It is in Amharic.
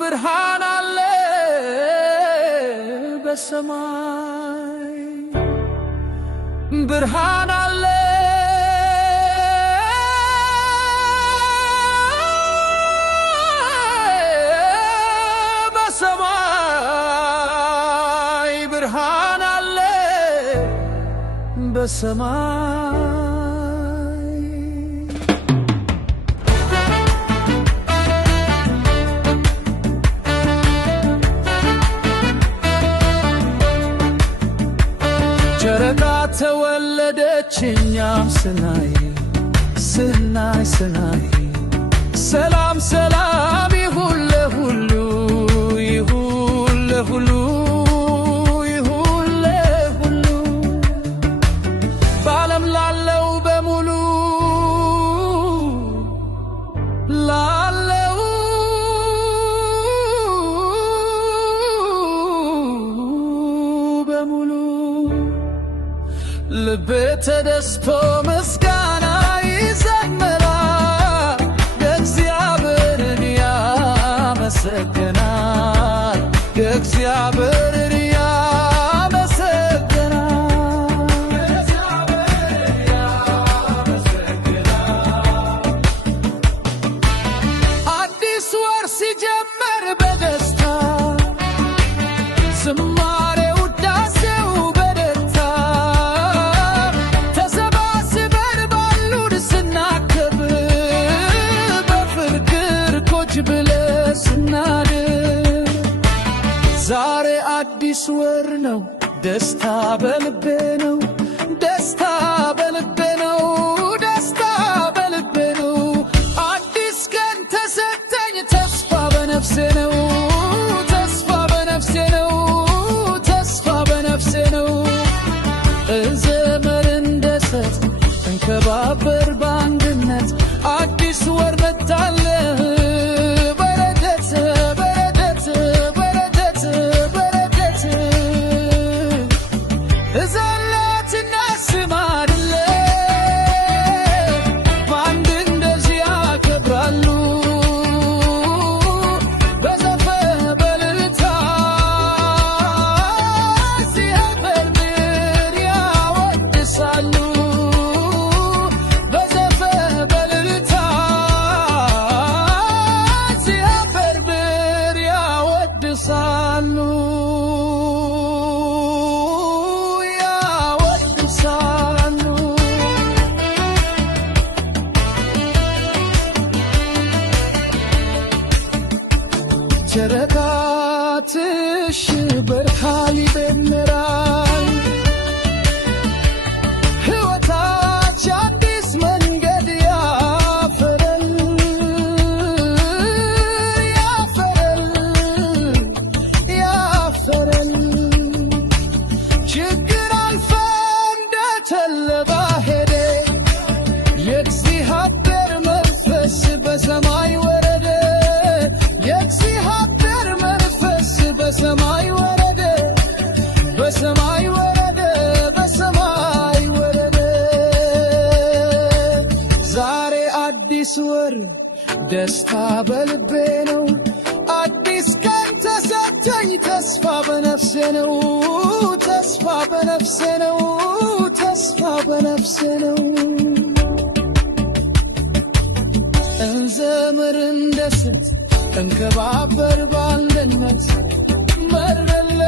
ብርሃን አለ በሰማይ ብርሃን አለ በሰማይ ብርሃን አለ በሰማይ ጨረቃ ተወለደች እኛም ስናይ ስናይ ስናይ ሰላም ሰላም ይሁን ለሁሉ ይሁን ለሁሉ ይሁን ለሁሉ በዓለም ላለው በሙሉ ላለው በሙሉ ልቤ ተደስቶ ምስጋና ይዘምራል እግዚአብሔርን ያመሰግናል እግዚአብሔርን ያመሰግናል አዲስ ወር ሲጀመር በደስታ ዝማሬው ዳሴው በደስታ ተሰባስበን ባሉን ስናከብር በፍቅር ቁጭ ብለን ስናድር ዛሬ አዲስ ወር ነው ደስታ በልቤ ነው ደስታ በልቤ ነው ደስታ በልቤ ነው አዲስ ቀን ተሰጠኝ ተስፋ በነፍሴ ነው ተስፋ በነፍሴ ነው ተስፋ በነፍሴ ነው እዘምር እንደሰት እንከባበር በአንድነት አዲስ ወር መጣልህ በረከት በረከት በረከት በረከት እዘለትና ስማድለ በአንድ እንደዚህ ያከብራሉ በዘፈን በእልልታ እግዚአብሔርን ያወድሳሉ በዘፈን በእልልታ እግዚአብሔርን ያወድሳሉ ያወድሳሉ ጨረቃ ትሽበርካል ይደምራል ሕይወታችን አዲስ መንገድ ያፈራል ያፈራል ያፈራል ችግር አልፎ እንደተለባ ሄደ የእግዚአብሔር መንፈስ በሰማይ ወረደ የእግዚአብሔር መንፈስ በሰማይ ወረደ በሰማይ ወረደ በሰማይ ወረደ ዛሬ አዲስ ወር ደስታ በልቤ ነው አዲስ ቀን ተሰጠኝ ተስፋ በነፍሴ ነው ተስፋ በነፍሴ ነው ተስፋ በነፍሴ ነው እንዘምር እንደሰት እንከባበር በአንድነት መረለ